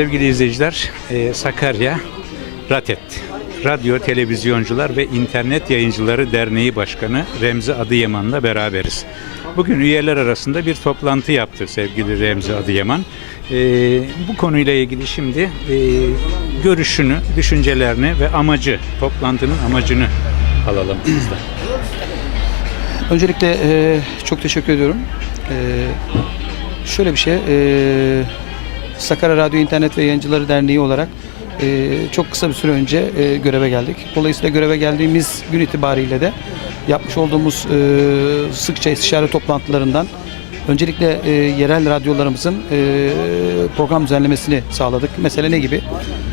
Sevgili izleyiciler, e, Sakarya RATET, Radyo, Televizyoncular ve İnternet Yayıncıları Derneği Başkanı Remzi Adıyaman'la beraberiz. Bugün üyeler arasında bir toplantı yaptı sevgili Remzi Adıyaman. E, bu konuyla ilgili şimdi e, görüşünü, düşüncelerini ve amacı, toplantının amacını alalım sizden. Öncelikle çok teşekkür ediyorum. Şöyle bir şey, Sakarya Radyo İnternet ve Yayıncıları Derneği olarak e, çok kısa bir süre önce e, göreve geldik. Dolayısıyla göreve geldiğimiz gün itibariyle de yapmış olduğumuz e, sıkça istişare toplantılarından öncelikle e, yerel radyolarımızın e, program düzenlemesini sağladık. Mesela ne gibi?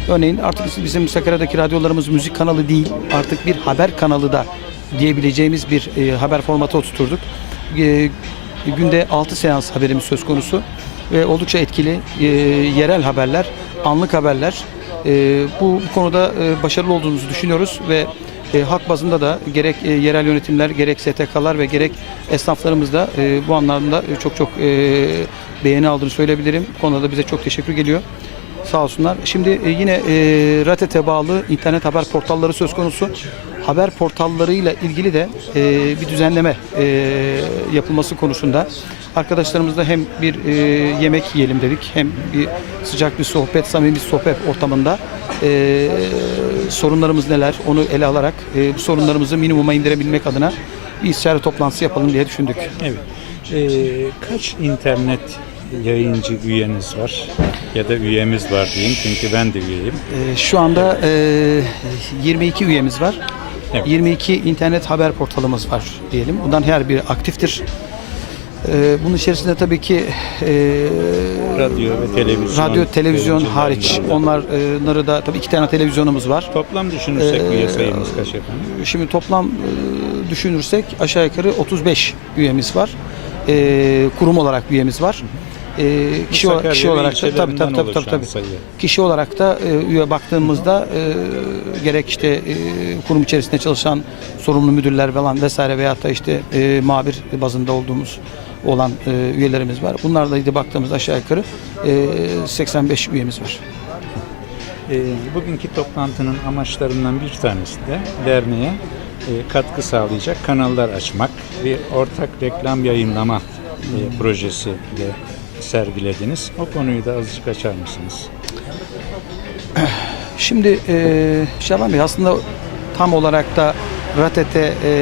Örneğin artık bizim Sakarya'daki radyolarımız müzik kanalı değil, artık bir haber kanalı da diyebileceğimiz bir e, haber formatı oturturduk. E, günde 6 seans haberimiz söz konusu ve oldukça etkili e, yerel haberler, anlık haberler. E, bu, bu konuda e, başarılı olduğumuzu düşünüyoruz ve e, halk bazında da gerek e, yerel yönetimler, gerek STK'lar ve gerek esnaflarımız da e, bu anlamda e, çok çok e, beğeni aldığını söyleyebilirim. Bu konuda da bize çok teşekkür geliyor. Sağ olsunlar. Şimdi e, yine e, RATET'e bağlı internet haber portalları söz konusu. Haber portallarıyla ilgili de e, bir düzenleme e, yapılması konusunda arkadaşlarımızla hem bir e, yemek yiyelim dedik hem bir sıcak bir sohbet, samimi bir sohbet ortamında e, sorunlarımız neler onu ele alarak e, bu sorunlarımızı minimuma indirebilmek adına bir istişare toplantısı yapalım diye düşündük. Evet. E, kaç internet yayıncı üyeniz var ya da üyemiz var diyeyim çünkü ben de üyeyim. Ee, Şu anda e, 22 üyemiz var. Evet. 22 internet haber portalımız var diyelim. Bundan her biri aktiftir. Ee, Bunun içerisinde tabii ki e, Radyo ve televizyon. radyo, televizyon hariç onları da tabii iki tane televizyonumuz var. Toplam düşünürsek Ee, üye sayımız kaç efendim? Şimdi toplam e, düşünürsek aşağı yukarı 35 üyemiz var. E, kurum olarak üyemiz var. E, kişi, Sakarya kişi ve olarak da tabii tabii tabii tabii, tabii. Kişi olarak da e, üye baktığımızda e, gerek işte e, kurum içerisinde çalışan sorumlu müdürler falan vesaire veyahut da işte e, muhabir bazında olduğumuz olan e, üyelerimiz var. Bunlarla ilgili baktığımızda aşağı yukarı e, 85 üyemiz var. Ee, bugünkü toplantının amaçlarından bir tanesi de derneğe e, katkı sağlayacak kanallar açmak, bir ortak reklam yayınlama e, projesi de sergilediniz. O konuyu da azıcık açar mısınız? Şimdi e, Şaban Bey aslında tam olarak da RATET'e e,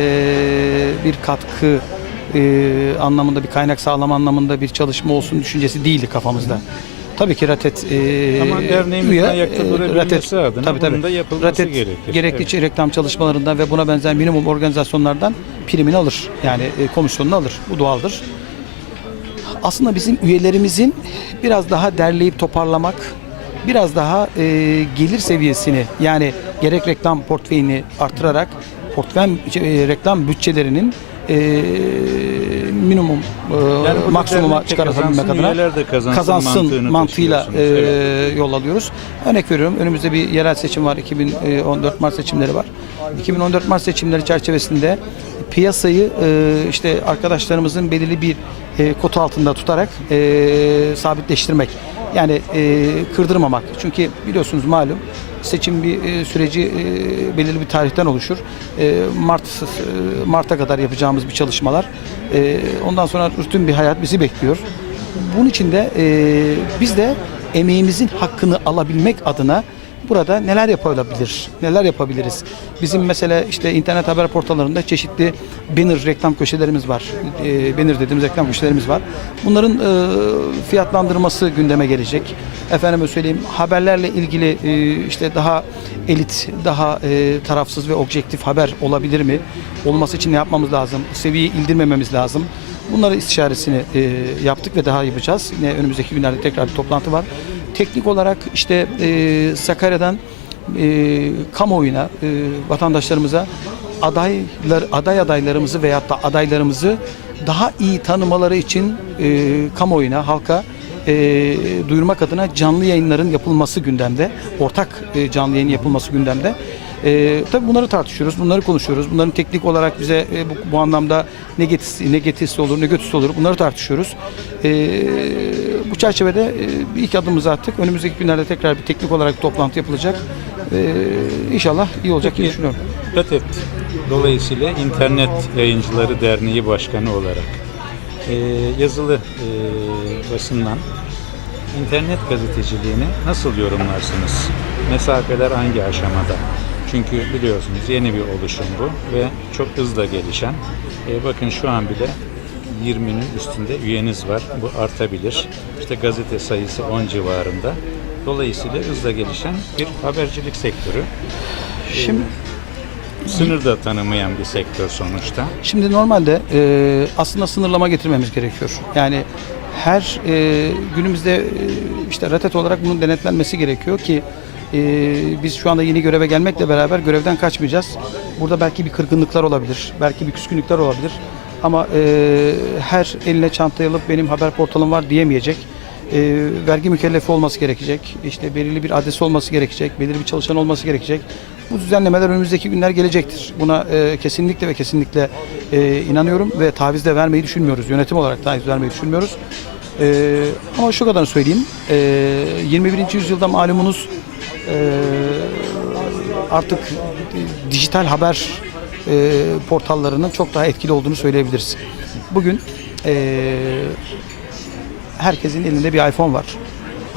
bir katkı e, anlamında bir kaynak sağlama anlamında bir çalışma olsun düşüncesi değildi kafamızda. Tabii ki RATET e, Ama derneğimizin üye, ayakta e, durabilmesi adına tabii, bunun tabii. da yapılması RATET gerekir. gerekli Evet. reklam çalışmalarından ve buna benzer minimum organizasyonlardan primini alır. Yani e, komisyonunu alır. Bu doğaldır. Aslında bizim üyelerimizin biraz daha derleyip toparlamak, biraz daha e, gelir seviyesini yani gerek reklam portföyünü artırarak portföy e, reklam bütçelerinin e, minimum e, Yani maksimuma de çıkarabilmek kazansın, kazansın mantığıyla e, taşıyorsunuz. yol alıyoruz. Örnek veriyorum önümüzde bir yerel seçim var. 2014 Mart seçimleri var. 2014 Mart seçimleri çerçevesinde piyasayı e, işte arkadaşlarımızın belirli bir e, kota altında tutarak e, sabitleştirmek. Yani e, kırdırmamak. Çünkü biliyorsunuz malum seçim bir e, süreci e, belirli bir tarihten oluşur. E, Mart e, Mart'a kadar yapacağımız bir çalışmalar. E, ondan sonra rutin bir hayat bizi bekliyor. Bunun için de e, biz de emeğimizin hakkını alabilmek adına burada neler yapılabilir, neler yapabiliriz? Bizim mesela işte internet haber portallarında çeşitli banner reklam köşelerimiz var. E, banner dediğimiz reklam köşelerimiz var. Bunların e, fiyatlandırması gündeme gelecek. Efendime söyleyeyim haberlerle ilgili e, işte daha elit, daha e, tarafsız ve objektif haber olabilir mi? Olması için ne yapmamız lazım? Seviyeyi indirmememiz lazım. Bunları istişaresini e, yaptık ve daha yapacağız. Yine önümüzdeki günlerde tekrar bir toplantı var. Teknik olarak işte e, Sakarya'dan e, kamuoyuna, e, vatandaşlarımıza adaylar, aday adaylarımızı veyahut da adaylarımızı daha iyi tanımaları için e, kamuoyuna, halka e, duyurmak adına canlı yayınların yapılması gündemde. Ortak e, canlı yayın yapılması gündemde. E, tabii bunları tartışıyoruz, bunları konuşuyoruz. Bunların teknik olarak bize e, bu, bu anlamda ne getirisi, ne getirisi olur, ne götürüsü olur bunları tartışıyoruz. E, bu çerçevede e, ilk adımımızı attık. Önümüzdeki günlerde tekrar bir teknik olarak bir toplantı yapılacak. E, inşallah iyi olacak diye düşünüyorum. RATET dolayısıyla İnternet Yayıncıları Derneği Başkanı olarak e, yazılı e, basından internet gazeteciliğini nasıl yorumlarsınız? Mesafeler hangi aşamada? Çünkü biliyorsunuz yeni bir oluşum bu ve çok hızla gelişen. E, bakın şu an bile 20'nin üstünde üyeniz var. Bu artabilir. İşte gazete sayısı 10 civarında. Dolayısıyla hızla gelişen bir habercilik sektörü. Şimdi Sınır da tanımayan bir sektör sonuçta. Şimdi normalde e, aslında sınırlama getirmemiz gerekiyor. Yani her e, günümüzde e, işte RATET olarak bunun denetlenmesi gerekiyor ki e, biz şu anda yeni göreve gelmekle beraber görevden kaçmayacağız. Burada belki bir kırgınlıklar olabilir, belki bir küskünlükler olabilir. Ama e, her eline çantayı alıp benim haber portalım var diyemeyecek. E, vergi mükellefi olması gerekecek. İşte belirli bir adresi olması gerekecek. Belirli bir çalışan olması gerekecek. Bu düzenlemeler önümüzdeki günler gelecektir. Buna e, kesinlikle ve kesinlikle e, inanıyorum ve taviz de vermeyi düşünmüyoruz. Yönetim olarak taviz vermeyi düşünmüyoruz. E, ama şu kadarını söyleyeyim. E, 21. yüzyılda malumunuz artık e, dijital haber e, portallarının çok daha etkili olduğunu söyleyebiliriz. Bugün e, herkesin elinde bir iPhone var.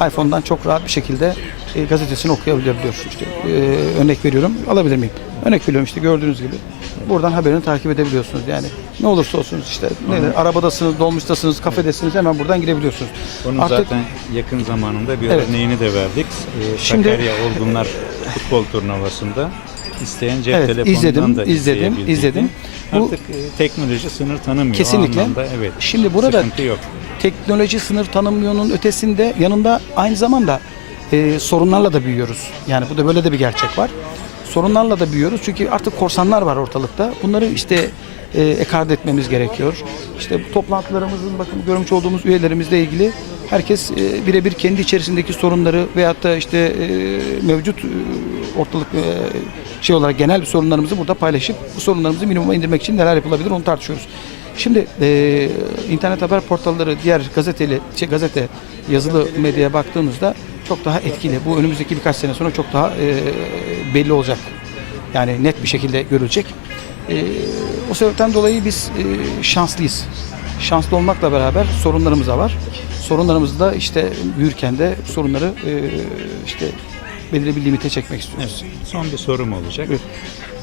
iPhone'dan çok rahat bir şekilde e, gazetesini okuyabiliyor. İşte, e, örnek veriyorum. Alabilir miyim? Örnek veriyorum işte gördüğünüz gibi. Buradan haberini takip edebiliyorsunuz. Yani ne olursa olsun işte nedir, arabadasınız, dolmuştasınız, kafedesiniz hemen buradan girebiliyorsunuz. Onun Artık- zaten yakın zamanında bir Evet. örneğini de verdik. Ee, Şimdi- Sakarya Olgunlar futbol turnuvasında isteyen cep Evet, telefonundan izledim, da izledim, izledim. Bu- Artık e, teknoloji sınır tanımıyor. O Kesinlikle. anlamda evet. Şimdi burada yok. teknoloji sınır tanımlıyor'nun ötesinde yanında aynı zamanda e, sorunlarla da büyüyoruz. Yani bu da böyle de bir gerçek var. Sorunlarla da büyüyoruz çünkü artık korsanlar var ortalıkta. Bunları işte e, ekart etmemiz gerekiyor. İşte bu toplantılarımızın bakın görmüş olduğumuz üyelerimizle ilgili herkes e, birebir kendi içerisindeki sorunları veyahut da işte e, mevcut e, ortalık e, şey olarak genel sorunlarımızı burada paylaşıp bu sorunlarımızı minimuma indirmek için neler yapılabilir onu tartışıyoruz. Şimdi e, internet haber portalları, diğer gazeteli, şey, gazete, yazılı medyaya baktığımızda çok daha etkili. Bu önümüzdeki birkaç sene sonra çok daha e, belli olacak. Yani net bir şekilde görülecek. E, o sebepten dolayı biz e, şanslıyız. Şanslı olmakla beraber sorunlarımız da var. Sorunlarımızı da işte büyürken de sorunları e, işte belirli bir limite çekmek istiyoruz. Evet. Son bir sorum olacak.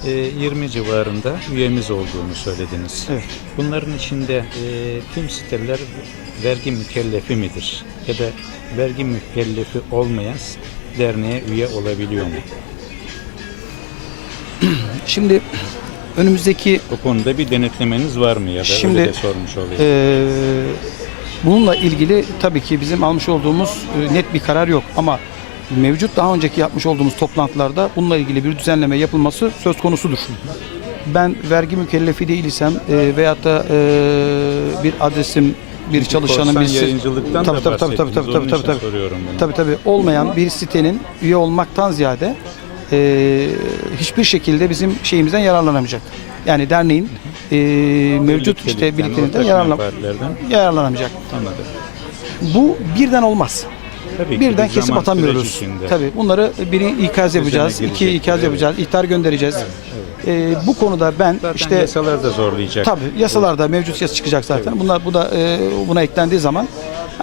Ee, 20 civarında üyemiz olduğunu söylediniz. Evet. Bunların içinde e, tüm siteler vergi mükellefi midir? Ya da vergi mükellefi olmayan derneğe üye olabiliyor mu? Şimdi önümüzdeki O konuda bir denetlemeniz var mı ya da Şimdi, öyle de sormuş olayım. Ee, bununla ilgili tabii ki bizim almış olduğumuz e, net bir karar yok ama mevcut daha önceki yapmış olduğumuz toplantılarda bununla ilgili bir düzenleme yapılması söz konusudur. Ben vergi mükellefi değilsem e, veyahut da e, bir adresim, bir çalışanın birisi yayıncılıktan tabii, da tabii, tabii, tabii, tabii, tabii, tabii. soruyorum bunu. Tabii tabii olmayan bir sitenin üye olmaktan ziyade e, hiçbir şekilde bizim şeyimizden yararlanamayacak. Yani derneğin e, mevcut işte birlikteliğinden yararlan yararlanamayacak. anladım. Bu birden olmaz. Tabii ki Birden bir kesip zaman atamıyoruz. içinde. Tabii bunları biri ikaz yapacağız, iki ikaz evet. yapacağız, ihtar göndereceğiz. Ee, bu konuda ben Zaten işte yasalar da zorlayacak. tabii yasalarda mevcut yasa çıkacak zaten. Bunlar bu da e, buna eklendiği zaman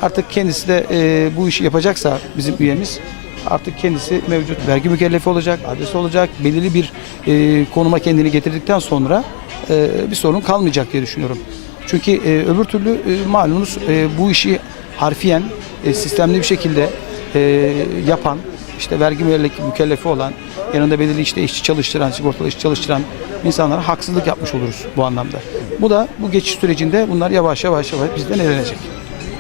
artık kendisi de e, bu işi yapacaksa bizim üyemiz artık kendisi mevcut vergi mükellefi olacak, adresi olacak, belirli bir e, konuma kendini getirdikten sonra e, bir sorun kalmayacak diye düşünüyorum. Çünkü e, öbür türlü e, malumunuz e, bu işi harfiyen e, sistemli bir şekilde e, yapan, işte vergi mükellefi- olan, yanında belirli işte işçi çalıştıran, sigortalı işçi çalıştıran insanlara haksızlık yapmış oluruz bu anlamda. Bu da bu geçiş sürecinde bunlar yavaş yavaş yavaş bizden elenecek.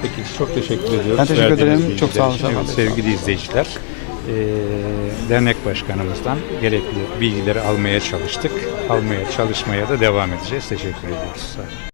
Peki çok teşekkür ediyoruz. Ben teşekkür verdiğiniz ederim. Çok sağ olun, için. Evet, sevgili izleyiciler, eee, dernek başkanımızdan gerekli bilgileri almaya çalıştık. Almaya çalışmaya da devam edeceğiz. Teşekkür ediyoruz. Sağ olun.